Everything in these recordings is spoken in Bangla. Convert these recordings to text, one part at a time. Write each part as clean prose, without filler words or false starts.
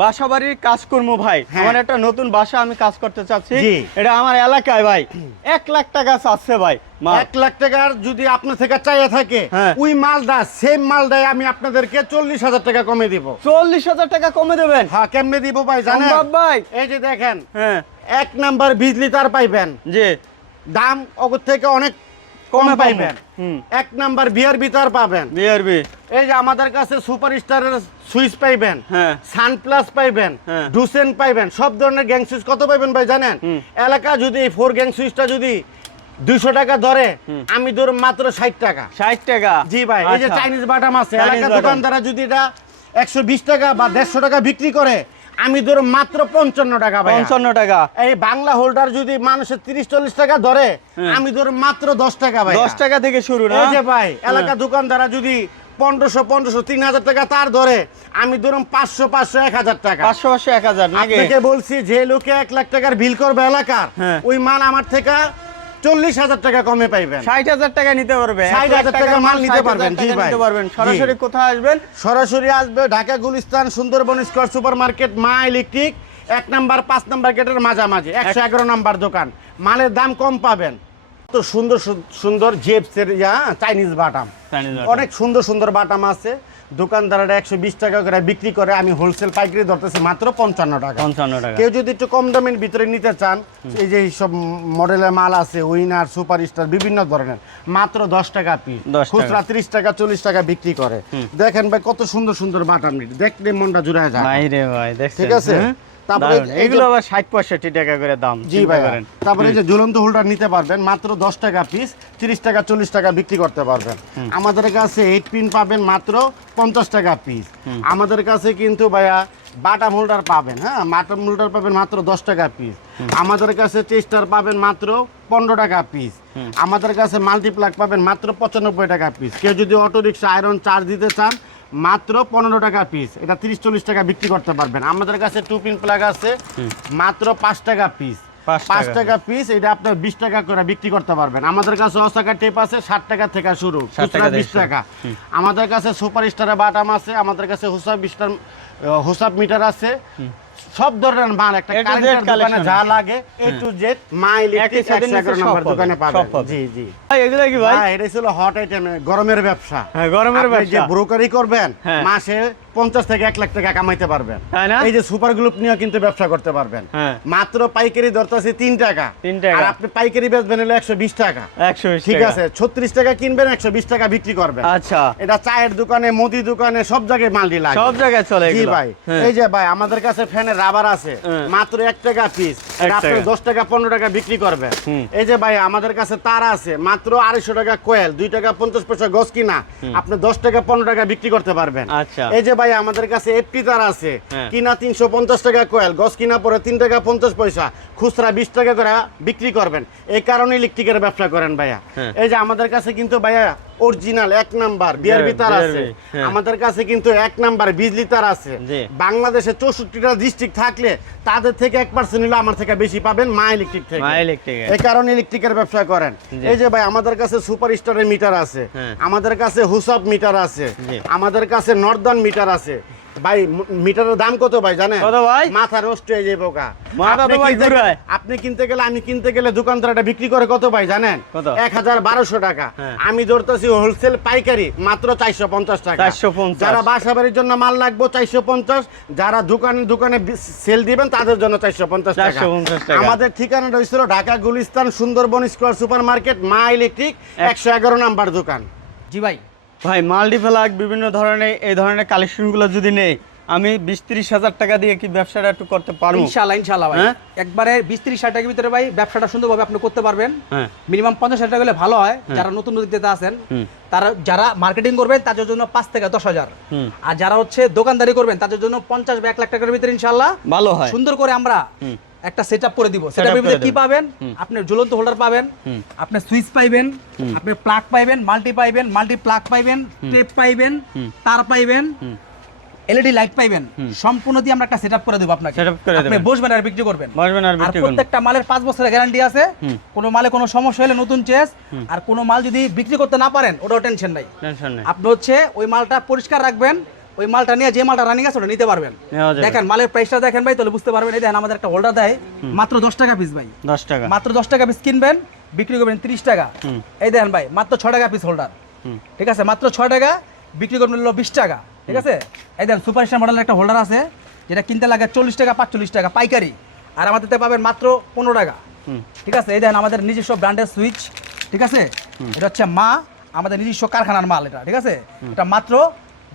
বাসাবাড়ির কাজ করবো ভাই, আমার একটা নতুন বাসা আমি কাজ করতে চাচ্ছি। এটা আমার এলাকায় ভাই 1 লাখ টাকা চাচ্ছে ভাই। 1 লাখ টাকার যদি আপনার থেকে চাইয়া থাকে ওই মালটা সেম মালটাই আমি আপনাদেরকে 40,000 টাকা কমে দিব। 40,000 টাকা কমে দেবেন? হ্যাঁ, কেমনে দিব ভাই জানেন ভাই? এই যে দেখেন, 1 নাম্বার বিজলি তার পাইবেন, যে দাম ওর থেকে অনেক কম পাইবেন। 1 নাম্বার বিআরবি তার পাবেন, বিআরবি। এই যে আমাদের কাছে সুপারস্টারের সুইচ পাইবেন, সানপ্লাস পাইবেন, ডুসেন পাইবেন, সব ধরনের গ্যাং সুইচ। কত পাইবেন ভাই জানেন? এলাকা যদি 4 গ্যাং সুইচটা যদি 200 টাকা ধরে, আমি ধরুন মাত্র 60 টাকা। 60 টাকা? জি ভাই। এই যে চাইনিজ বাটাম আছে, এলাকা দোকানদাররা যদি এটা 120 টাকা বা 150 টাকা বিক্রি করে, আমি ধরুন মাত্র 55 টাকা ভাই। 55 টাকা। এই বাংলা হোল্ডার যদি মানুষের 30-40 টাকা ধরে, আমি ধরুন মাত্র 10 টাকা ভাই। 10 টাকা থেকে শুরু না? এই যে ভাই এলাকা দোকানদাররা যদি 1500 3000 টাকা তার ধরে, আমি ধরুন 500 1000 টাকা। 500 1000 নাকি? আপনাকে বলছি যে লোকে 1 লাখ টাকার বিল করবে এলাকার, ওই মাল আমার থেকে 40,000 টাকা কমে পাইবেন। 60,000 টাকা নিতে পারবে? 60,000 টাকা মাল নিতে পারবেন। জি ভাই। সরাসরি কোথায় আসবেন? সরাসরি আসবে Dhaka Gulistan Sundarban square super market, মা ইলেকট্রিক 1 নাম্বার 5 নাম্বার গেটের মাঝামাঝি, 111 নাম্বার দোকান। মালের দাম কম পাবেন। তো সুন্দর সুন্দর জেপসের চাইনিজ বাটাম, অনেক সুন্দর সুন্দর বাটাম আছে। দোকানদাররা 120 টাকা করে বিক্রি করে, আমি হোলসেল পাইকারি ধরতেছি মাত্র 55 টাকা। 55 টাকা। কেউ যদি একটু কম দামের ভিতরে নিতে চান, এই যে সব মডেলের মাল আছে, উইনার সুপারস্টার বিভিন্ন ধরনের, মাত্র 10 টাকা পিস। খুচরা 30 টাকা 40 টাকা বিক্রি করে। দেখেন ভাই কত সুন্দর সুন্দর বাটাম, দেখলে মনটা জুড়ায় যায়। ভাই রে ভাই, দেখছেন? ঠিক আছে। তারপরে এগুলো আবার 60-65 টাকা করে দাম। জি ভাই। তারপরে যে ঝুলন্ত হোল্ডার নিতে পারবেন মাত্র 10 টাকা পিস, 30 টাকা 40 টাকা বিক্রি করতে পারবেন। আমাদের কাছে 8 পিন পাবেন মাত্র 50 টাকা পিস। আমাদের কাছে কিন্তু ভাইয়া বাটাম হোল্ডার পাবেন, বাটাম হোল্ডার পাবেন মাত্র 10 টাকা পিস। আমাদের কাছে টেস্টার পাবেন মাত্র 15 টাকা পিস। আমাদের কাছে মাল্টিপ্লাগ পাবেন মাত্র 95 টাকা পিস। কেউ যদি অটো রিক্সা আয়রন চার্জ দিতে চান, মাত্র 15 টাকা পিস। এটা 30-40 টাকা বিক্রি করতে পারবেন। আমাদের কাছে 2 পিন প্লাগ আছে মাত্র 5 টাকা পিস। 5 টাকা পিস, এটা আপনার 20 টাকা করে বিক্রি করতে পারবেন। আমাদের কাছে অসাকা টেপ আছে 60 টাকা থেকে শুরু, 20 টাকা। আমাদের কাছে সুপারস্টারের বাটাম আছে, আমাদের কাছে হুসাব মিটার আছে, সব ধরনের মাল একটা কারেন্টের দোকানে যা লাগে A to Z মা ইলেকট্রিক 111 নম্বর দোকানে পাবেন। জি জি ভাই, এগুলা কি ভাই? এটা ছিল হট আইটেম, গরমের ব্যবসা। গরমের ব্যবসা। যে ব্রোকারি করবেন, মাসে 50 থেকে 1 লাখ টাকা কামাইতে পারবেন। এই যে সুপার গ্লুপ নিয়ে কিন্তু ব্যবসা করতে পারবেন। মাত্র পাইকারি ধরতেছে 3 টাকা, আর আপনি পাইকারি বেচবেন হলো 120 টাকা। 120 ঠিক আছে, 36 টাকা কিনবেন, 120 টাকা বিক্রি করবেন। আচ্ছা, এটা চায়ের দোকানে, মুদি দোকানে, সব জায়গায় মালটি লাগে, সব জায়গায় চলে। জি ভাই। এই যে ভাই আমাদের কাছে ফ্যানের রাবার আছে মাত্র 1 টাকা পিস, এটা আপনি 10 টাকা 15 টাকা বিক্রি করবেন। এই যে ভাই আমাদের কাছে তার আছে মাত্র 250 টাকা কোয়েল, 2 টাকা 50 পয়সা গজ কিনা, আপনি 10 টাকা 15 টাকা বিক্রি করতে পারবেন। আচ্ছা। এই যে ভাই আমাদের কাছে এফটি তার আছে, কিনা 350 টাকা কোয়েল, গজ কিনা পরে 3 টাকা 50 পয়সা, খুচরা 20 টাকা করে বিক্রি করবেন। এই কারণে ইলেকট্রিকের ব্যবসা করেন ভাইয়া। এই যে আমাদের কাছে কিন্তু ভাইয়া অরিজিনাল 1 নাম্বার বিআরবি তার আছে। আমাদের কাছে কিন্তু 1 নাম্বার বিজলি তার আছে। বাংলাদেশে 64টা ডিস্ট্রিক্ট থাকলে তাদের থেকে 1% হলো আমার থেকে বেশি পাবেন মা ইলেকট্রিক থেকে। এই কারণে ইলেকট্রিকের ব্যবসা করেন। এই যে ভাই আমাদের কাছে সুপারস্টারের মিটার আছে, আমাদের কাছে হুসাব মিটার আছে, আমাদের কাছে নর্দার্ন মিটার আছে। ভাই মিটারের দাম কত ভাই জানেন? কত ভাই? মাথা নষ্ট হয়ে যাবে বোকা। আপনি কিনতে গেলে, আমি কিনতে গেলে দোকানদার এটা বিক্রি করে কত ভাই জানেন? 1000-1200 টাকা। আমি ধরতেছি হোলসেল পাইকারি মাত্র 450 টাকা। যারা বাসা বাড়ির জন্য মাল লাগবে 450, যারা দোকানে সেল দিবেন তাদের জন্য 450 টাকা। আমাদের ঠিকানাটা হইছিল Dhaka Gulistan Sundarban square super market, মা ইলেকট্রিক 111 নাম্বার দোকান। জি ভাই। ভাই মাল্টিপ্লাগ বিভিন্ন ধরনের এই ধরনের কালেকশনগুলো যদি নেই, আমি 20-30 হাজার টাকা দিয়ে কি ব্যবসাটা একটু করতে পারবো? ইনশাআল্লাহ ভাই। একবারে 20-30 হাজার টাকার ভিতরে ভাই ব্যবসাটা সুন্দরভাবে আপনি করতে পারবেন। মিনিমাম 50 হাজার টাকা হলে ভালো হয়। যারা নতুন উদ্যোক্তা আছেন, তারা যারা মার্কেটিং করবেন তাদের জন্য 5 থেকে 10 হাজার, আর যারা হচ্ছে দোকানদারি করবেন তাদের জন্য 50 বা 1 লাখ টাকার ভিতরে ইনশাআল্লাহ ভালো হয়। সুন্দর করে আমরা একটা সেটআপ করে দিব। সেটআপের ভিতরে কি পাবেন? আপনি ঝুলন্ত হোল্ডার পাবেন, আপনি সুইচ পাইবেন, আপনি প্লাগ পাইবেন, মাল্টি প্লাগ পাইবেন, টেপ পাইবেন, তার পাইবেন, এলইডি লাইট পাইবেন। সম্পূর্ণ দিয়ে আমরা একটা সেটআপ করে দেব আপনাকে। আপনি বসবেন আর বিক্রি করবেন। আর প্রত্যেকটা মালের 5 বছরের গ্যারান্টি আছে। কোনো মালে কোনো সমস্যা হলে নতুন চেস, আর কোনো মাল যদি বিক্রি করতে না পারেন ওটাও টেনশন নাই। আপনি হচ্ছে ওই মালটা পরিষ্কার রাখবেন, ওই মালটা নিয়ে যে মালটা রানিং আছে ওটা নিতে পারবেন। নেওয়া যাবে। দেখেন মালের প্রাইসটা দেখেন ভাই, তাহলে বুঝতে পারবেন। এই দেখেন আমাদের একটা হোল্ডার দেয় মাত্র 10 টাকা পিস ভাই, 10 টাকা। মাত্র 10 টাকা পিস কিনবেন, বিক্রি করবেন 30 টাকা। এই দেখেন ভাই মাত্র 6 টাকা পিস হোল্ডার, ঠিক আছে, মাত্র 6 টাকা, বিক্রি করবেন হলো 20 টাকা, ঠিক আছে। এই দেখেন সুপার স্টার মডেলের একটা হোল্ডার আছে, যেটা কিনতে লাগে 40 টাকা 45 টাকা পাইকারি, আর আমাদের থেকে পাবেন মাত্র 15 টাকা, ঠিক আছে। এই দেখেন আমাদের নিজস্ব ব্র্যান্ডের সুইচ, ঠিক আছে, এটা হচ্ছে মা, আমাদের নিজস্ব কারখানার মাল এটা, ঠিক আছে। এটা মাত্র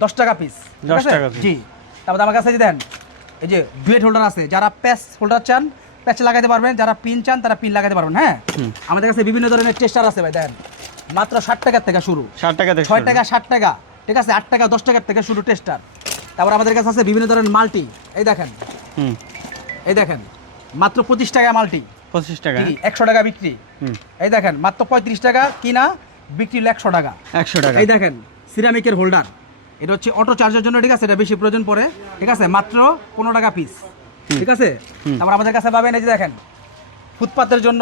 10 টাকা পিস, ঠিক 10 আছে টাকা piece। জি। তারপরে আমার কাছে এই যে দেন এই যে ডুয়েট হোল্ডার আছে, যারা প্যাচ হোল্ডার চান প্যাচ লাগাতে পারবেন, যারা পিন চান তারা পিন লাগাতে পারবেন। হ্যাঁ, আমাদের কাছে বিভিন্ন ধরনের টেস্টার আছে ভাই, দেন মাত্র 60 টাকার থেকে শুরু, 60 টাকা থেকে 6 টাকা 60 টাকা, ঠিক আছে, 8 টাকা 10 টাকার থেকে শুরু টেস্টার। তারপর আমাদের কাছে আছে বিভিন্ন ধরনের মাল্টি, এই দেখেন, এই দেখেন মাত্র 25 টাকা মাল্টি, 25 টাকা। 100 টাকা বিক্রি। এই দেখেন মাত্র 35 টাকা কিনা, বিক্রি 100 টাকা। 100 টাকা। এই দেখেন সিরামিকের হোল্ডার, এটা হচ্ছে অটো চার্জের জন্য, ঠিক আছে, এটা বেশি প্রয়োজন পড়ে, ঠিক আছে, মাত্র 15 টাকা পিস, ঠিক আছে। তারপর আমাদের কাছে পাবেন এই যে দেখেন ফুটপাতের জন্য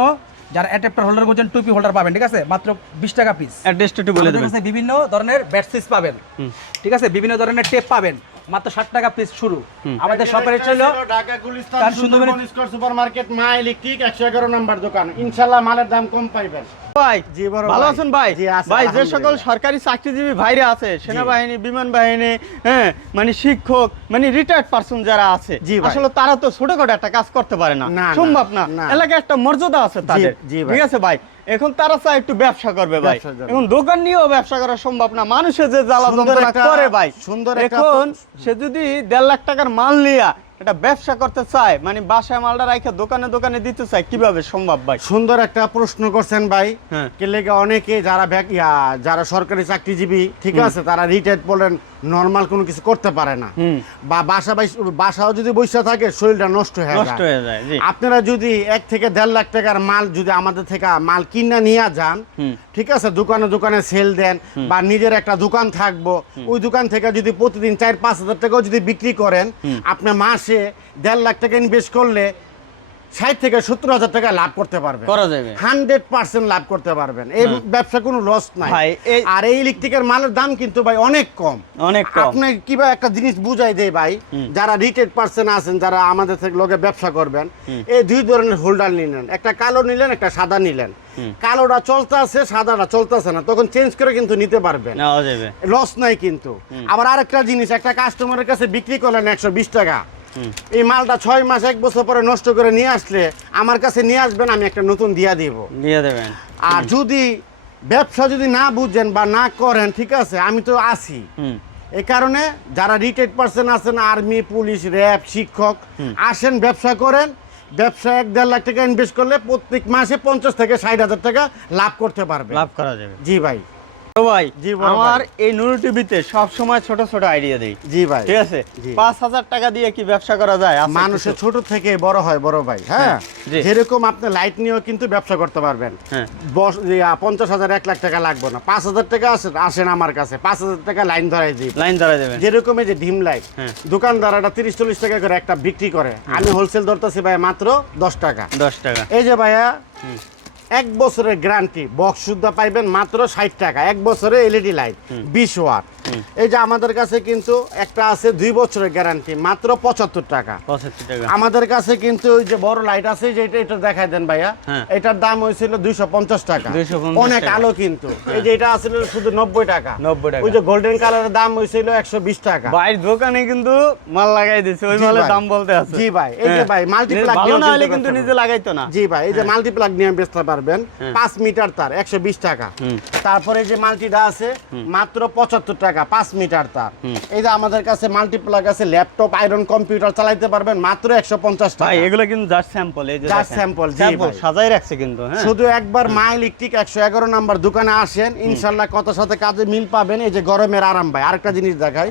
যারা অ্যাডাপ্টার হোল্ডার করছেন, টুপি হোল্ডার পাবেন, ঠিক আছে, মাত্র 20 টাকা পিস। অ্যাড্রেসটা একটু বলে আমাদের দেবেন। কাছে বিভিন্ন ধরনের ব্যাট সুইচ পাবেন, ঠিক আছে, বিভিন্ন ধরনের টেপ পাবেন, মাত্র 60 টাকা পিস শুরু। আমাদের শপের ছিল ঢাকা গুলিস্তান কারণ সুন্দরবনের- সুন্দরবন স্কয়ার সুপারমার্কেট মা ইলেকট্রিক 111 নম্বর দোকান। ইনশাআল্লাহ মালের দাম কম পাইবেন। ভাই জি, বড় ভালো ভাই। আছেন ভাই? জি, আছি, ভাই যে আলহামদুলিল্লাহ। সকল সরকারি চাকরিজীবী ভাইরা আছে, সেনাবাহিনী, বিমান বাহিনী, হ্যাঁ, মানে শিক্ষক, মানে রিটায়ার্ড পারসন যারা আছে, জি ভাই। আসলে তারা তো ছোটখাটো একটা কাজ করতে পারে না, না, না, সম্ভব না। না। এলাকায় একটা মর্যাদা আছে তাদের, জি ভাই। ঠিক আছে ভাই। এখন তারা চায় একটু ব্যবসা করবে ভাই, ব্যবসার জন্য। এখন দোকান নিয়েও ব্যবসা করা সম্ভব না, মানুষের যে জ্বালা সুন্দর যন্ত্রণা একটা- করে ভাই। সুন্দর একটা- এখন সে যদি 1.5 লাখ টাকার মাল নিয়া এটা ব্যবসা করতে চায়, মানে বাসায় মালটা রাখা দোকানে দোকানে দিতে চায়, কিভাবে সম্ভব ভাই? সুন্দর একটা প্রশ্ন করছেন ভাই। হ্যাঁ। কে লেগে অনেকে যারা যারা সরকারি চাকরিজীবী, ঠিক আছে, তারা রিটায়ার্ড বলেন নরমাল কোনো কিছু করতে পারে না, বা বাসাও যদি বসে থাকে শরীরটা নষ্ট হয়ে নষ্ট যায়। হয়ে যায়, জি। আপনারা যদি 1 থেকে 1.5 লাখ টাকার মাল যদি আমাদের থেকে মাল কিনা নিয়ে যান, ঠিক আছে, দোকানে দোকানে সেল দেন, বা নিজের একটা দোকান থাকবো, ওই দোকান থেকে যদি প্রতিদিন 4-5 হাজার টাকাও যদি বিক্রি করেন, আপনি মাসে 1.5 লাখ টাকা ইনভেস্ট করলে 60 থেকে 70 হাজার টাকা লাভ করতে পারবেন, করা যাবে। 100% লাভ করতে পারবেন। এই ব্যবসা কোনো লস নাই ভাই, আর এই ইলেকট্রিকের মালের দাম কিন্তু ভাই অনেক কম, অনেক কম। আপনি কিভাবে একটা জিনিস বুঝাই দেয় ভাই, যারা রিটায়ার্ড পার্সন আছেন, যারা আমাদের থেকে লোকে ব্যবসা করবেন, এই দুই ধরনের হোল্ডার নিলেন, একটা কালো নিলেন, একটা সাদা নিলেন। কালোটা চলতে আছে, সাদাটা চলতে আছে না, তখন চেঞ্জ করে কিন্তু নিতে পারবেন, নেওয়া যাবে। লস নাই কিন্তু। আবার আরেকটা জিনিস, একটা কাস্টমারের কাছে বিক্রি করলেন 120 টাকা, এই মালটা 6 মাস 1 বছর পরে নষ্ট করে নিয়ে আসলে আমার কাছে নিয়ে আসবেন, আমি একটা নতুন দিয়া দিব। দিয়ে দেবেন। আর যদি ব্যবসা যদি না বুঝেন বা না করেন, ঠিক আছে, আমি তো আছি। এই কারণে যারা রিটায়ার্ড পার্সন আছেন, আর্মি, পুলিশ, র্যাব, শিক্ষক, আসেন ব্যবসা করেন। ব্যবসা 1-1.5 লাখ টাকা ইনভেস্ট করলে প্রত্যেক মাসে 50 থেকে 60 হাজার টাকা লাভ করতে পারবে। লাভ করা যাবে। জি ভাই। তো ভাই, জি বড় আমার ভাই। এই নুরু টিভিতে সব সময় ছোট ছোট আইডিয়া দেই, জি ভাই। ঠিক আছে। জি। 5,000 টাকা দিয়ে কি ব্যবসা করা যায়? আছে মানুষের কিছু? ছোট থেকে বড় হয় বড় ভাই। হ্যাঁ, জি। যেরকম আপনি লাইট নিয়েও কিন্তু ব্যবসা করতে পারবেন। হ্যাঁ। 50,000 1 লাখ টাকা লাগবে না, 5,000 টাকা আসেন আমার কাছে, 5,000 টাকা লাইন ধরাই দিই। লাইন ধরা দেবেন। যেরকম এই যে ডিম লাইট, হ্যাঁ। দোকানদার এটা 30-40 টাকা করে একটা বিক্রি করে, আমি হোলসেল ধরতেছি ভাই মাত্র 10 টাকা। 10 টাকা। এই যে ভাইয়া 1 বছরের গ্যারান্টি, বক্স সুদ্ধা পাইবেন মাত্র 60 টাকা, 1 বছরে এলইডি লাইট 20 ওয়াট। এই যে আমাদের কাছে কিন্তু একটা আছে 2 বছরের গ্যারান্টি, মাত্র 75 টাকা। 75 টাকা। আমাদের কাছে কিন্তু ওই যে বড় লাইট আছে, যে এটা দেখাই দেন ভাইয়া, হ্যাঁ। এটার দাম হয়েছিল 250 টাকা, 250 অনেক টাকা। আলো কিন্তু। এই যে এটা আসলে শুধু 90 টাকা। 90 টাকা। ওই যে গোল্ডেন কালারের দাম হয়েছিল 120 টাকা। ভাই দোকানে কিন্তু মাল লাগাই দিছে, ওই জি মালের ভাই। দাম বলতে আছে। জি ভাই, এই যে হ্যাঁ। ভাই মাল্টিপ্লাগ ভালো না হলে কিন্তু নিজে লাগাইতো না। জি ভাই, এই যে মাল্টিপ্লাগ নিয়ে বেচতে পারবেন, 5 মিটার তার 120 টাকা। তারপরে এই যে মাল্টিটা আছে মাত্র 75 টাকা, 5 মিটার তার। এই যে আমাদের কাছে মাল্টিপ্লাগ আছে, ল্যাপটপ, আয়রন, কম্পিউটার চালাইতে পারবেন মাত্র 150 ভাই টাকা। এগুলো কিন্তু জাস্ট স্যাম্পল, এই যে Just দেখেন। sample, জি Sample ভাই। সাজাই রাখছে কিন্তু, হ্যাঁ। শুধু একবার মা ইলেকট্রিক 111 নাম্বার দোকানে আসেন, ইনশাল্লাহ কথার সাথে কাজে মিল পাবেন। এই যে গরমের আরাম ভাই, আরেকটা জিনিস দেখাই,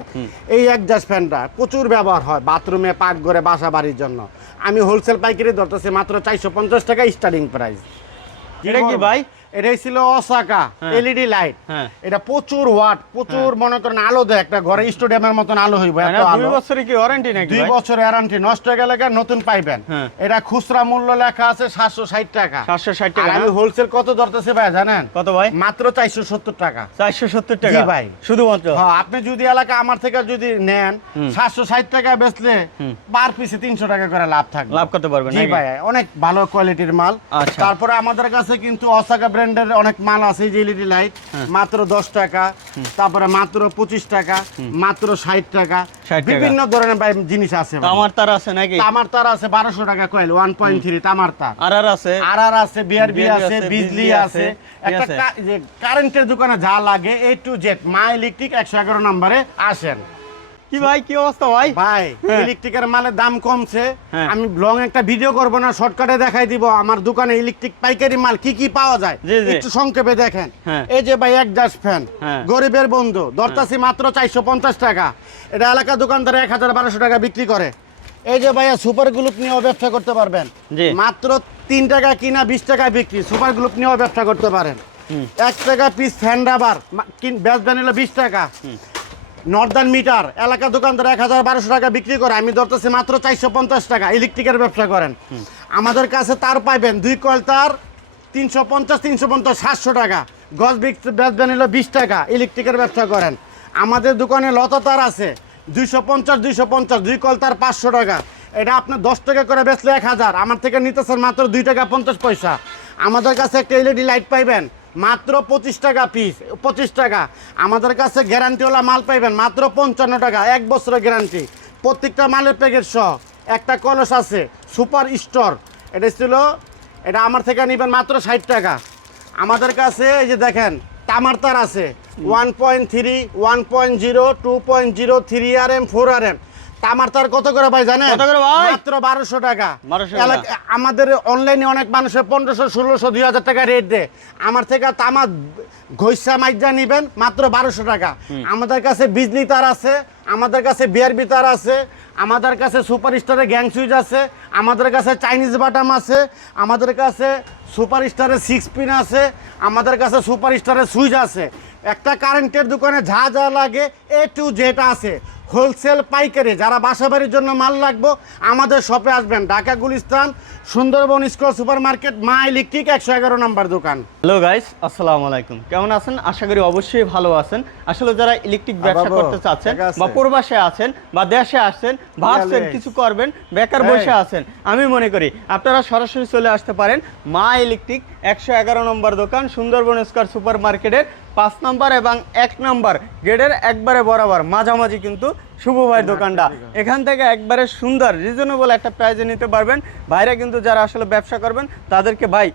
এই একজাস্ট ফ্যানটা প্রচুর ব্যবহার হয় বাথরুমে, পাকঘরে, বাসা বাড়ির জন্য। আমি হোলসেল পাইকারি ধরতেছি মাত্র 450 টাকা স্টার্টিং প্রাইস। এটা কি ভাই এটাই ছিল অসাকা হ্যাঁ। LED light. হ্যাঁ। এটা প্রচুর ওয়াট, প্রচুর মনে করেন আলো দেয়, একটা ঘরে স্টেডিয়ামের মতন আলো হইব এত মানে আলো। 2 বছরের কি ওয়ারেন্টি নাকি 2 ভাই? বছর গ্যারান্টি, নষ্ট হয়ে গেলে নতুন পাইবেন। হ্যাঁ। এটা খুচরা মূল্য লেখা আছে 760 টাকা। 760 আর টাকা আমি না? হোলসেল কত ধরতেছি ভাই জানেন? কত ভাই? মাত্র 470 টাকা। 470 টাকা জি ভাই। শুধুমাত্র। হ্যাঁ, আপনি যদি এলাকা আমার থেকে যদি নেন 760 টাকা বেচলে পার পিসে 300 টাকা করে লাভ থাকবে। লাভ করতে পারবেন জি নাকি? ভাই, অনেক ভালো কোয়ালিটির মাল। আচ্ছা। তারপরে আমাদের কাছে কিন্তু অসাকা ব্র্যান্ডের অনেক মাল আছে, এই যে এলইডি লাইট মাত্র 10 টাকা, তারপরে মাত্র 25 টাকা, মাত্র 60 টাকা, 60 টাকা। বিভিন্ন ধরনের ভাই জিনিস আছে ভাই। তামার তার আছে নাকি? তামার তার আছে 1200 টাকা কয়েল 1.3 তামার তার। আর আছে আর আছে বিআরবি BRB আছে, আছে, বিজলি বিজলি আছে, আছে, একটা ঠিক আছে। যে কারেন্টের দোকানে যা লাগে A to Z মা ইলেকট্রিক 111 নম্বরে আসেন। কি ভাই, কি অবস্থা ভাই? ভাই হ্যাঁ। ইলেকট্রিকের মালের দাম কমছে। হ্যাঁ। আমি লং একটা ভিডিও করব না, শর্টকাটে দেখাই দিব আমার দোকানে ইলেকট্রিক পাইকারি মাল কি কি পাওয়া যায়। জি, জি। একটু সংক্ষেপে দেখেন। হ্যাঁ। এই যে ভাই একজাস্ট ফ্যান, হ্যাঁ। গরিবের বন্ধু, দরতাছি মাত্র 450 টাকা। এটা এলাকা দোকানদার 1000-1200 টাকা বিক্রি করে। এই যে ভাইয়া সুপার গ্লুপ নিয়েও ব্যবসা করতে পারবেন। জি। মাত্র 3 টাকা কিনা 20 টাকা বিক্রি, সুপার গ্লুপ নিয়েও ব্যবসা করতে পারেন। 1 টাকা পিস ফ্যান রাবার বেচবেন হলো 20 টাকা। নর্দার্ন মিটার এলাকা দোকানদার 1000-1200 টাকা বিক্রি করে, আমি ধরতেছি মাত্র 450 টাকা। ইলেকট্রিকের ব্যবসা করেন, আমাদের কাছে তার পাইবেন 2 কয়েল তার 350 700 টাকা। গজ বেচবেন হলো 20 টাকা। ইলেকট্রিকের ব্যবসা করেন, আমাদের দোকানে লতা তার আছে 250 2 কয়েল তার 500 টাকা। এটা আপনি 10 টাকা করে বেচলে 1000, আমার থেকে নিতেছেন মাত্র 2 টাকা 50 পয়সা। আমাদের কাছে একটা এলইডি লাইট পাইবেন মাত্র 25 টাকা পিস, 25 টাকা। আমাদের কাছে গ্যারান্টিওয়ালা মাল পাইবেন মাত্র 55 টাকা, 1 বছরের গ্যারান্টি। প্রত্যেকটা মালের প্যাকেট সহ একটা কলস আছে সুপার স্টোর, এটা ছিল, এটা আমার থেকে নেবেন মাত্র 60 টাকা। আমাদের কাছে এই যে দেখেন তামার তার আছে 1.3 1.0 2.0 3RM 4RM। তামার তার কত করে ভাই জানেন? কত করে ভাই? মাত্র 1200 টাকা। 1200 টাকা। আমাদের অনলাইনে অনেক মানুষের 1500 1600 2000 টাকা রেট দেয়, আমার থেকে তামা ঘইসা মাইজা নিবেন মাত্র 1200 টাকা। আমাদের কাছে বিজলি তার আছে, আমাদের কাছে বিআরবি তার আছে, আমাদের কাছে সুপার স্টারের গ্যাং সুইচ আছে, আমাদের কাছে চাইনিজ বাটাম আছে, আমাদের কাছে সুপার স্টারের 6 পিন আছে, আমাদের কাছে সুপার স্টারের সুইচ আছে। একটা কারেন্টের দোকানে যা যা লাগে A to Z আছে। হোলসেল পাইকারি যারা বাসাবাড়ির জন্য মাল লাগবো আমাদের শপে আসবেন, Dhaka Gulistan Sundarban square super market, মা ইলেকট্রিক 111 নম্বর দোকান। হ্যালো গাইস, আসসালামু আলাইকুম। কেমন আছেন? আশা করি অবশ্যই ভালো আছেন। আসলে যারা ইলেকট্রিক ব্যবসা বাবু, করতে চাচ্ছেন ঠিক আছে। বা প্রবাসে আছেন বা দেশে আসছেন, ভাবছেন গেলে। কিছু করবেন, বেকার বসে আছেন, আমি মনে করি আপনারা সরাসরি চলে আসতে পারেন মা ইলেকট্রিক 111 নম্বর দোকান, সুন্দরবন স্কোয়ার সুপার মার্কেটের 5 নম্বর এবং 1 নম্বর গেটের একবারে বরাবর মাঝামাঝি কিন্তু শুভ ভাইয়ের দোকানটা। এখান থেকে একবারে সুন্দর রিজনেবল একটা প্রাইজে নিতে পারবেন। ভাইরা কিন্তু যারা আসলে ব্যবসা করবেন তাদেরকে ভাই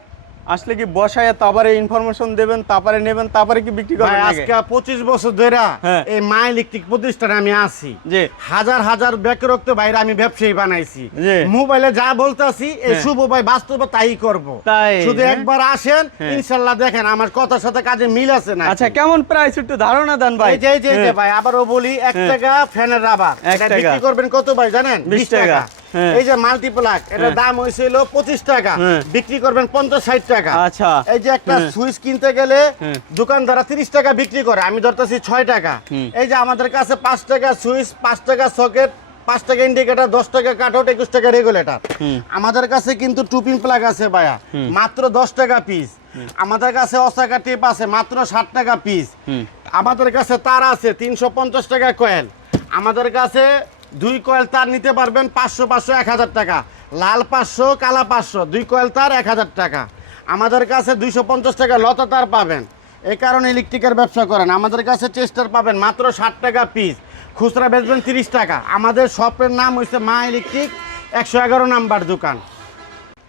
আসলে কি বসায় তারপরে ইনফরমেশন দেবেন, তারপরে নেবেন, তারপরে কি বিক্রি করবেন? ভাই, আজকে 25 বছর ধরে হ্যাঁ। এই মা ইলেকট্রিক প্রতিষ্ঠানে আমি আছি। জি। হাজার হাজার বেকারত্ব বাইরে আমি ব্যবসায়ী বানাইছি। জি। মোবাইলে যা বলতাছি এই হ্যাঁ। শুভ ভাই বাস্তবে তাই করব। তাই, শুধু হ্যাঁ। একবার আসেন, হ্যাঁ। ইনশাআল্লাহ দেখেন আমার কথার সাথে কাজে মিল আছে না। আচ্ছা, কেমন প্রাইস একটু ধারণা দেন ভাই? এই যে ভাই আবারও বলি, 1 হ্যাঁ। টাকা ফ্যানের রাবার 1 এটা টাকা। বিক্রি করবেন কত ভাই জানেন? 20 টাকা। হ্যাঁ। এই যে মাল্টিপ্লাক এটার হ্যাঁ। দাম হইছিল 25 টাকা, হ্যাঁ। বিক্রি করবেন 50-60 টাকা। আচ্ছা। এই যে একটা হ্যাঁ। সুইচ কিনতে গেলে হ্যাঁ। দোকানদার 30 টাকা বিক্রি করে, আমি ধরতেছি 6 টাকা। এই যে আমাদের কাছে 5 টাকা সুইচ, 5 টাকা সকেট, 5 টাকা ইন্ডিকেটর, 10 টাকা কাটআউট, 21 টাকা রেগুলেটর। আমাদের কাছে কিন্তু টুপিন প্লাগ আছে ভাইয়া মাত্র 10 টাকা পিস। আমাদের কাছে অসাকা টেপ আছে মাত্র 60 টাকা পিস। আমাদের কাছে তার আছে 350 টাকা কয়েল। আমাদের কাছে 2 কয়েল তার নিতে পারবেন 500 1000 টাকা, লাল 500 কালা 500, 2 কয়েল তার 1000 টাকা। আমাদের কাছে 250 টাকা লতা তার পাবেন, এই কারণে ইলেকট্রিকের ব্যবসা করেন। আমাদের কাছে চেস্টার পাবেন মাত্র 60 টাকা পিস, খুচরা বেচবেন 30 টাকা। আমাদের শপের নাম হচ্ছে মা ইলেকট্রিক 111 নাম্বার দোকান।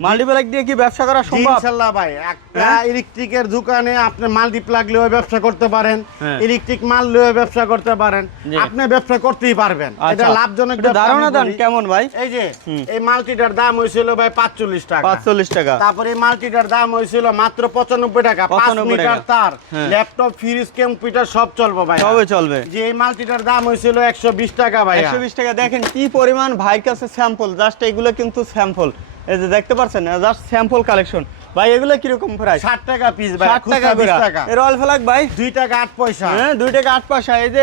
মাল্টিপ্লাগ দিয়ে কি ব্যবসা করা জি, সম্ভব? ইনশাআল্লাহ ভাই, একটা হ্যাঁ? ইলেকট্রিকের দোকানে আপনি মাল্টিপ্লাগ লিয়ে ব্যবসা করতে পারেন, হ্যাঁ। ইলেকট্রিক মাল লিয়ে ব্যবসা করতে পারেন, জি। আপনি ব্যবসা করতেই পারবেন। এটা আচ্ছা, লাভজনক একটু ব্যবসা। ধারণা আমি দেন বলি। কেমন ভাই? এই যে এই মাল্টিটার দাম হয়েছিল ভাই 45 টাকা। 45 টাকা। তারপরে এই মাল্টিটার দাম হয়েছিল মাত্র 95 টাকা। 5 95 মিটার টাকা। তার, হ্যাঁ। ল্যাপটপ, ফ্রিজ, কম্পিউটার সব চলবে ভাই। সবে চলবে। যে এই মাল্টিটার দাম হয়েছিল 120 টাকা ভাই। 120 টাকা। দেখেন কি পরিমাণ ভাইয়ের কাছে স্যাম্পল, জাস্ট এগুলো কিন্তু স্যাম্পল। এই যে দেখতে পাচ্ছেন, জাস্ট স্যাম্পল কালেকশন। ভাই এগুলো কিরকম প্রাইস? 60 টাকা পিস ভাই, 60 টাকা খুচরা করে 20 টাকা। এর রয়্যাল ফ্ল্যাগ ভাই 2 টাকা 8 পয়সা। হ্যাঁ 2 টাকা 8 পয়সা। এই যে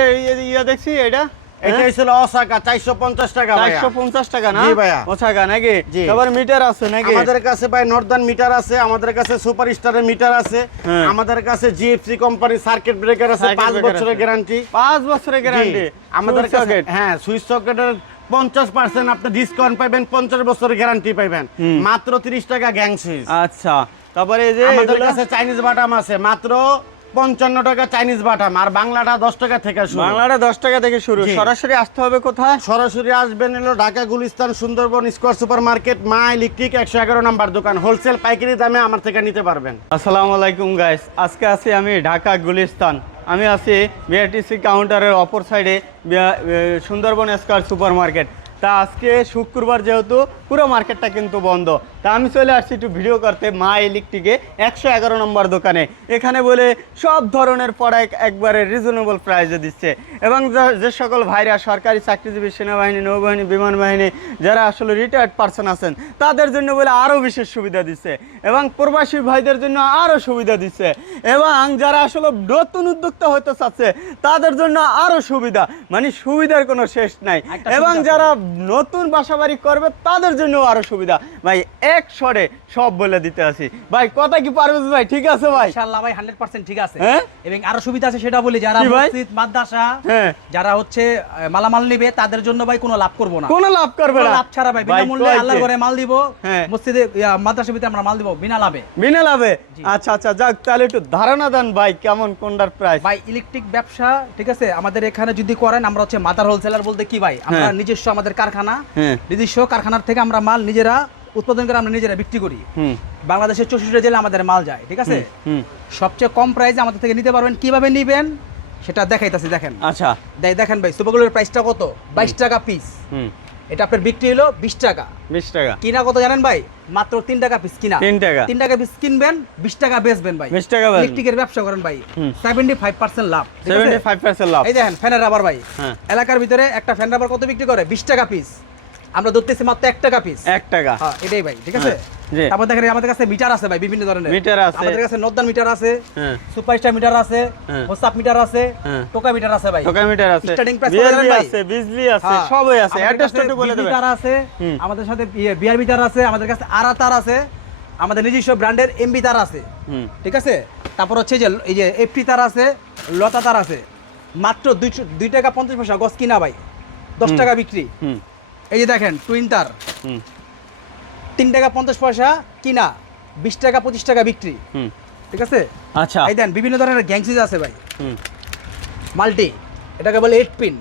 ইয়া দেখছি এটা এটা হইছিল ওসাকা 450 টাকা ভাই। 450 টাকা না? জি ভাইয়া। ওসাকা নাকি? জি। তারপর মিটার আছে নাকি? আমাদের কাছে ভাই নর্দার্ন মিটার আছে, আমাদের কাছে সুপার স্টারের মিটার আছে, হ্যাঁ। আমাদের কাছে জিএফসি কোম্পানি সার্কিট ব্রেকার আছে, Circuit 5 breaker বছরের আছে। গ্যারান্টি। 5 বছরের গ্যারান্টি আমাদের কাছে হ্যাঁ সুইচ সকেটের 50% আপনি ডিসকাউন্ট পাবেন, 50 বছরের গ্যারান্টি পাবেন, মাত্র 30 টাকা গ্যাং সুইচ। আচ্ছা তারপরে এই যে আমাদের এগুলা? কাছে চাইনিজ বাটাম আছে মাত্র 55 টাকা চাইনিজ বাটাম, আর বাংলাটা 10 টাকা থেকে শুরু। বাংলাটা 10 টাকা থেকে শুরু। জি। সরাসরি আসতে হবে কোথায়? সরাসরি আসবেন হলো Dhaka Gulistan Sundarban square super market, মা ইলেকট্রিক 111 নাম্বার দোকান। হোলসেল পাইকারি দামে আমার থেকে নিতে পারবেন। আসসালামু আলাইকুম গাইস, আজকে আছি আমি ঢাকা গুলিস্তান। আমি আছি বিআরটিসি কাউন্টারের অপর সাইডে সুন্দরবন স্কয়ার সুপার মার্কেট। তা আজকে শুক্রবার যেহেতু পুরো মার্কেটটা কিন্তু বন্ধ, তা আমি চলে আসছি একটু ভিডিও করতে মা ইলেকট্রিকে 111 নম্বর দোকানে। এখানে বলে সব ধরনের প্রোডাক্ট একবারে রিজনেবল প্রাইসে দিচ্ছে, এবং যে সকল ভাইরা সরকারি চাকরিজীবী, সেনাবাহিনী, নৌবাহিনী, বিমান বাহিনী, যারা আসলে রিটায়ার্ড পার্সন আছেন তাদের জন্য বলে আরও বিশেষ সুবিধা দিচ্ছে, এবং প্রবাসী ভাইদের জন্য আরও সুবিধা দিচ্ছে, এবং যারা আসলে নতুন উদ্যোক্তা হতে চাচ্ছে তাদের জন্য আরও সুবিধা, মানে সুবিধার কোনো শেষ নাই। এবং যারা নতুন বাসাবাড়ি করবে তাদের জন্য আরো সুবিধা। ভাই এক শরে সব বলে দিতে আসি। ভাই কথা কি পারবেন ভাই? ঠিক আছে ভাই, ইনশাআল্লাহ ভাই 100% ঠিক আছে। হ্যাঁ? এবং আরো সুবিধা আছে সেটা বলি, যারা কি ভাই? মসজিদ মাদ্রাসা হ্যাঁ। যারা হচ্ছে মালামাল নিবে তাদের জন্য ভাই কোনো লাভ করব না। কোনো লাভ করবে কোনো না, লাভ ছাড়া ভাই বিনামূল্যে কয়তে? আল্লাহর ঘরে মাল দিব, হ্যাঁ। মসজিদে মাদ্রাসার ভিতরে আমরা মাল দিব বিনা লাভে। বিনা লাভে? আচ্ছা আচ্ছা, যাক তাহলে একটু ধারণা দেন ভাই কেমন কোনটার প্রাইস? ভাই ইলেকট্রিক ব্যবসা ঠিক আছে আমাদের এখানে যদি করেন, আমরা হচ্ছে মাদার হোলসেলার বলতে কি ভাই, আমরা হ্যাঁ। নিজস্ব আমাদের কারখানা, হ্যাঁ। নিজস্ব কারখানার থেকে আমরা মাল নিজেরা উৎপাদন করে আমরা নিজেরা বিক্রি করি। হুম বাংলাদেশের 64 জেলা আমাদের মাল যায়, ঠিক আছে। হুম। সবচেয়ে কম প্রাইসে আমাদের থেকে নিতে পারবেন। কিভাবে নিবেন সেটা দেখাইতাছি, দেখেন। আচ্ছা। দেখেন ভাই সুপারগুলোর প্রাইসটা কত, 22 টাকা পিস। হুম। এটা আপনার বিক্রি হলো 20 টাকা। 20 টাকা। কিনা কত জানেন ভাই? মাত্র 3 টাকা পিস কিনা। 3 টাকা। 3 টাকা পিস কিনবেন, 20 টাকা বেচবেন ভাই। 20 টাকা বেচবেন। ইলেকট্রিকের ব্যবসা করেন ভাই, 75% লাভ। ঠিক আছে? 75% লাভ। এই দেখেন ফ্যানের রাবার ভাই, হ্যাঁ। এলাকার ভিতরে একটা ফ্যান রাবার কত বিক্রি করে? 20 টাকা পিস। আমরা ধরতেছি মাত্র 1 টাকা পিস। 1 টাকা। হ্যাঁ এটাই ভাই, ঠিক আছে। হ্যাঁ, জি। তারপর দেখেন আমাদের কাছে মিটার আছে ভাই, বিভিন্ন ধরনের মিটার আছে। আমাদের কাছে নর্দার্ন মিটার আছে, হ্যাঁ। সুপারস্টার মিটার আছে, হ্যাঁ। হোসাপ মিটার আছে, হ্যাঁ। টোকা মিটার আছে ভাই। টোকা মিটার আছে, স্টার্টিং প্রাইস বিএলবি ভাই আছে, বিজলি আছে, হ্যাঁ। সবই আছে। আমাদের অ্যাড্রেসটা কাছে একটু বলে দেবেন। মিটার আছে, হুম। আমাদের সাথে বিআর মিটার আছে, আমাদের কাছে আরা তার আছে, আমাদের নিজস্ব ব্র্যান্ডের এমবি তার আছে, হুম। ঠিক আছে। তারপর হচ্ছে যে এই যে এফটি তার আছে, লতা তার আছে, মাত্র 2 টাকা 50 পয়সা গজ কিনা ভাই, 10 টাকা বিক্রি। হুম। এই যে দেখেন টুইন তার, হুম। 3 টাকা 50 পয়সা কিনা, 20 টাকা 25 টাকা বিক্রি, হুম। ঠিক আছে। আচ্ছা। এই দেন বিভিন্ন ধরনের গ্যাংসিজ আছে ভাই, হুম। মাল্টি, এটাকে বলে 8 পিন,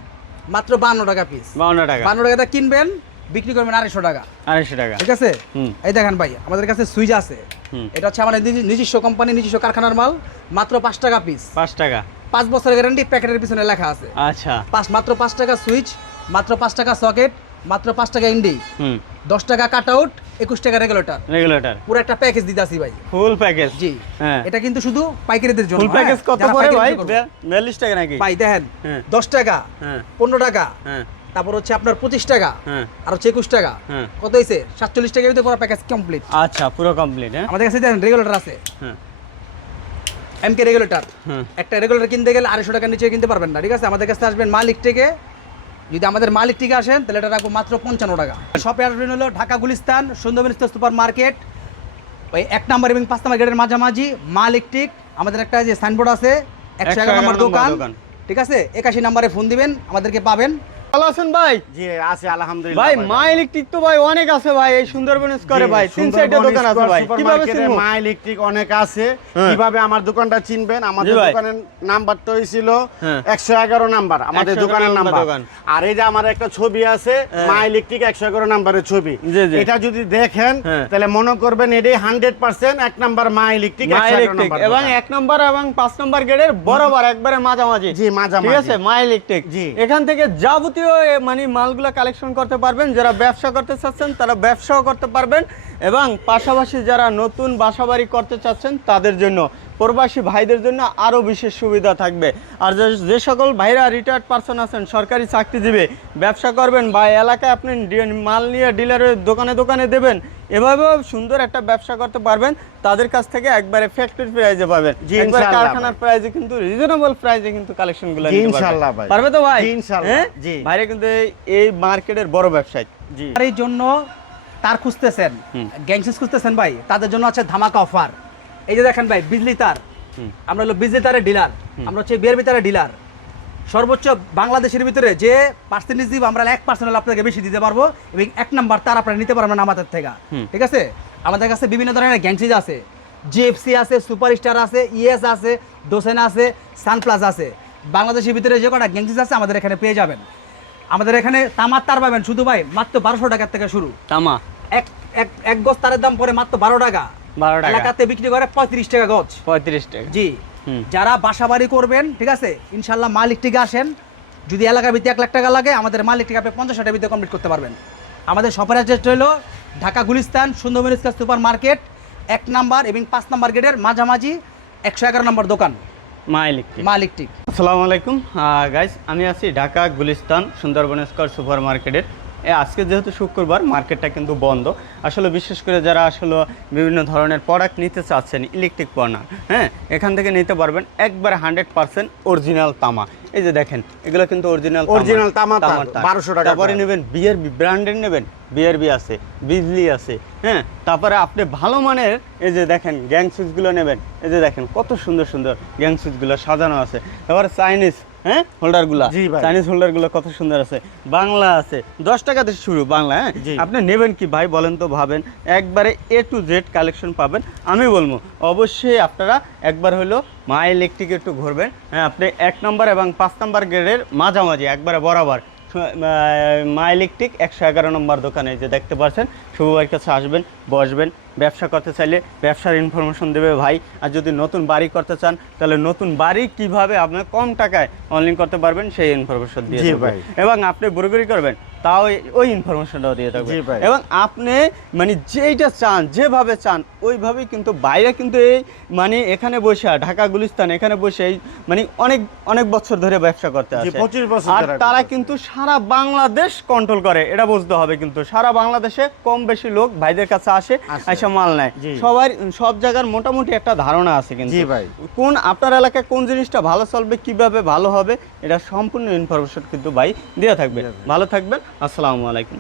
মাত্র 52 টাকা পিস। 52 টাকা। 52 টাকাটা কিনবেন, বিক্রি করবেন 250 টাকা, 250 টাকা। ঠিক আছে। হুম। এই দেখেন ভাই আমাদের কাছে সুইচ আছে, হুম। এটা হচ্ছে আমাদের নিজস্ব কোম্পানি, নিজস্ব কারখানার মাল, মাত্র 5 টাকা পিস। 5 টাকা। 5 বছরের গ্যারান্টি, প্যাকেটের পিছনে লেখা আছে। আচ্ছা। মাত্র 5 টাকা সুইচ, মাত্র 5 টাকা সকেট, মাত্র 5 টাকা ইন্ডি, হুম। 10 টাকা কাট আউট, 21 টাকা রেগুলেটর, রেগুলেটর পুরো একটা প্যাকেজ দিতেছি ভাই। Full package. জি হ্যাঁ। এটা কিন্তু শুধু পাইকারিদের জন্য। ফুল প্যাকেজ হ্যাঁ, কত যারা পড়ে পাইকারি ভাই? বিক্রি করবে। 42 টাকা নাকি? ভাই দেখেন হ্যাঁ। 10 টাকা, হ্যাঁ। 15 টাকা, হ্যাঁ। তারপর হচ্ছে আপনার 25 টাকা, হ্যাঁ। আর হচ্ছে 21 টাকা, হ্যাঁ। কত হয়েছে? 47 টাকা ভিতরে পুরো প্যাকেজ কমপ্লিট। আচ্ছা পুরো কমপ্লিট। হ্যাঁ। আমাদের কাছে দেখেন রেগুলেটর আছে, হ্যাঁ। এমকে রেগুলেটর। হ্যাঁ। একটা রেগুলেটর কিনতে গেলে 250 টাকার নিচে কিনতে পারবেন না, ঠিক আছে। আমাদের কাছে আসবেন মালিক থেকে, যদি আমাদের মালিক থেকে আসেন তাহলে এটা রাখবো মাত্র 55 টাকা। শপে আসবেন হলো ঢাকা গুলিস্তান সুন্দরবন সুপার মার্কেট, ওই 1 নম্বর এবং 5 নম্বর গেটের মাঝামাঝি মা ইলেকট্রিক। আমাদের একটা যে সাইনবোর্ড আছে 111 নম্বর দোকান, ঠিক আছে। 81 নম্বরে ফোন দিবেন, আমাদেরকে পাবেন। ভালো আছেন ভাই? জি আছে আলহামদুলিল্লাহ। ভাই মা ইলেকট্রিক তো ভাই অনেক আছে ভাই এই সুন্দরবন স্কয়ারে ভাই, 3 সাইডে দোকান আছে ভাই, কিভাবে চিনবো? মা ইলেকট্রিক অনেক আছে, হ্যাঁ। কিভাবে আমার দোকানটা চিনবেন? আমাদের জি ভাই। দোকানের নাম্বারটা হইছিল হ্যাঁ। 111 নাম্বার, আমাদের 111 দোকানের নাম্বার নাম্বার। দোকান। আর এই যে আমার একটা ছবি আছে হ্যাঁ। মা ইলেকট্রিক 111 নাম্বারের ছবি, জি, জি। এটা যদি দেখেন হ্যাঁ। তাহলে মনে করবেন এটাই 100% 1 নাম্বার মা ইলেকট্রিক মা 111 ইলেকট্রিক, নাম্বার এবং দোকান। 1 নম্বর এবং 5 নম্বর গেটের বরাবর একবারে মাঝামাঝি। জি, মাঝামাঝি। ঠিক আছে মা ইলেকট্রিক। জি। এখান থেকে যাবতীয় মানে মালগুলা কালেকশন করতে পারবেন। যারা ব্যবসা করতে চাচ্ছেন তারা ব্যবসাও করতে পারবেন, এবং পাশাপাশি যারা নতুন বাসাবাড়ি করতে চাচ্ছেন তাদের জন্য প্রবাসী ভাইদের জন্য আরও বিশেষ সুবিধা থাকবে। আর যে সকল ভাইরা রিটায়ার্ড পারসন আছেন, সরকারি চাকরিজীবী, ব্যবসা করবেন বা এলাকায় আপনি মাল নিয়ে ডিলারের দোকানে দোকানে দেবেন, এভাবেও সুন্দর একটা ব্যবসা করতে পারবেন। তাদের কাছ থেকে একবারে ফ্যাক্টরি প্রাইজে পাবেন, জি, একবারে ইনশাআল্লাহ কারখানার প্রাইজে কিন্তু রিজনেবল প্রাইজে কিন্তু কালেকশনগুলো জি, ইনশাআল্লাহ ভাই। পারবে তো ভাই? জি, ইনশাআল্লাহ, হ্যাঁ? জি। ভাইরা কিন্তু এই মার্কেটের বড় ব্যবসায়ী। জি আর এই জন্য তার খুঁজতেছেন, গ্যাংসিস খুঁজতেছেন ভাই, তাদের জন্য আছে ধামাকা অফার। এই যে দেখেন ভাই, বিজলি তার, আমরা হলো বিজলি তারের ডিলার, আমরা হচ্ছে বিআরবি তারের ডিলার। সর্বোচ্চ বাংলাদেশের ভিতরে যে পার্সেন্টেজ দিব আমরা 1% আপনাকে বেশি দিতে পারবো, এবং 1 নাম্বার তার আপনারা নিতে পারবেন আমাদের থেকে। ঠিক আছে, আমাদের কাছে বিভিন্ন ধরনের গ্যাংসিস আছে, জিএফসি আছে, সুপারস্টার আছে, ইএস আছে, ডোসেন আছে, সানপ্লাস আছে। বাংলাদেশের ভিতরে যে কটা গ্যাংসিস আছে আমাদের এখানে পেয়ে যাবেন। আমাদের এখানে তামার তার পাবেন শুধু ভাই মাত্র 1200 টাকার থেকে শুরু। তামা এক গজ তারের দাম পরে মাত্র 12 টাকা। 12 টাকা। এলাকাতে বিক্রি করে 35 টাকা গজ। 35 টাকা। জি, যারা বাসা বাড়ি করবেন, ঠিক আছে, ইনশাল্লাহ মালিক থেকে আসেন। যদি এলাকার ভিত্তি 1 লাখ টাকা লাগে, আমাদের মালিক থেকে আপনি 50 টাকার ভিতরে কমপ্লিট করতে পারবেন। আমাদের শপের অ্যাড্রেস হলো Dhaka Gulistan Sundarban square super market 1 number এবং 5 নাম্বার গেটের মাঝামাঝি 111 নম্বর দোকান মা ইলেকট্রিক। মা ইলেকট্রিক। আসসালামু আলাইকুম গাইস, আমি আছি ঢাকা গুলিস্তান সুন্দরবন স্কয়ার সুপার মার্কেটের। আজকে যেহেতু শুক্রবার, মার্কেটটা কিন্তু বন্ধ। আসলে বিশেষ করে যারা আসলে বিভিন্ন ধরনের প্রোডাক্ট নিতে চাচ্ছেন, ইলেকট্রিক পণ্য, হ্যাঁ, এখান থেকে নিতে পারবেন একবার 100% অরিজিনাল তামা। এই যে দেখেন, এগুলো কিন্তু অরিজিনাল তামা তার, 1200 টাকা। তারপরে নেবেন বিআরবি ব্র্যান্ডের, নেবেন বিআরবি আছে, বিজলি আছে, হ্যাঁ। তারপরে আপনি ভালো মানের এই যে দেখেন গ্যাং সুইচগুলো নেবেন। এই যে দেখেন কত সুন্দর সুন্দর গ্যাং সুইচগুলো সাজানো আছে। তারপরে চাইনিজ, হ্যাঁ, হোল্ডারগুলো, জি ভাই। চাইনিজ হোল্ডারগুলো কত সুন্দর আছে। বাংলা আছে, 10 টাকা থেকে শুরু বাংলা, হ্যাঁ। জি। আপনি নেবেন কি ভাই বলেন তো, ভাবেন একবারে A to Z কালেকশন পাবেন। আমি বলবো অবশ্যই আপনারা একবার হলো মা ইলেকট্রিক একটু ঘুরবেন, হ্যাঁ। আপনি 1 নম্বর এবং 5 নম্বর গ্রেডের মাঝামাঝি একবারে বরাবর মা ইলেকট্রিক 111 নম্বর দোকানে যে দেখতে পাচ্ছেন, শুভ ভাইয়ের কাছে আসবেন, বসবেন। ব্যবসা করতে চাইলে ব্যবসার ইনফরমেশন দেবে ভাই। আর যদি নতুন বাড়ি করতে চান, তাহলে নতুন বাড়ি কিভাবে আপনি কম টাকায় অনলাইন করতে পারবেন সেই ইনফরমেশন দিয়ে জি দেবে। ভাই। এবং আপনি বুড়োগুড়ি করবেন, তাও ওই ইনফরমেশনটাও দিয়ে থাকবে। জি ভাই। এবং আপনি মানে যেইটা চান, যেভাবে চান ওইভাবেই কিন্তু বাইরে কিন্তু এই মানে এখানে বসে ঢাকা গুলিস্তান এখানে বসে মানে অনেক অনেক বছর ধরে ব্যবসা করতে জি, আসে। 25 বছর আর ধরে তারা করতে কিন্তু সারা বাংলাদেশ কন্ট্রোল করে, এটা বুঝতে হবে। কিন্তু সারা বাংলাদেশে কম বেশি লোক ভাইদের কাছে আসে, এসে মাল নেয়। জি। সবার সব জায়গার মোটামুটি একটা ধারণা আছে কিন্তু। জি ভাই। কোন আপনার এলাকায় কোন জিনিসটা ভালো চলবে, কিভাবে ভালো হবে, এটা সম্পূর্ণ ইনফরমেশন কিন্তু ভাই দেওয়া থাকবে। ভালো থাকবেন, আসসালামু আলাইকুম।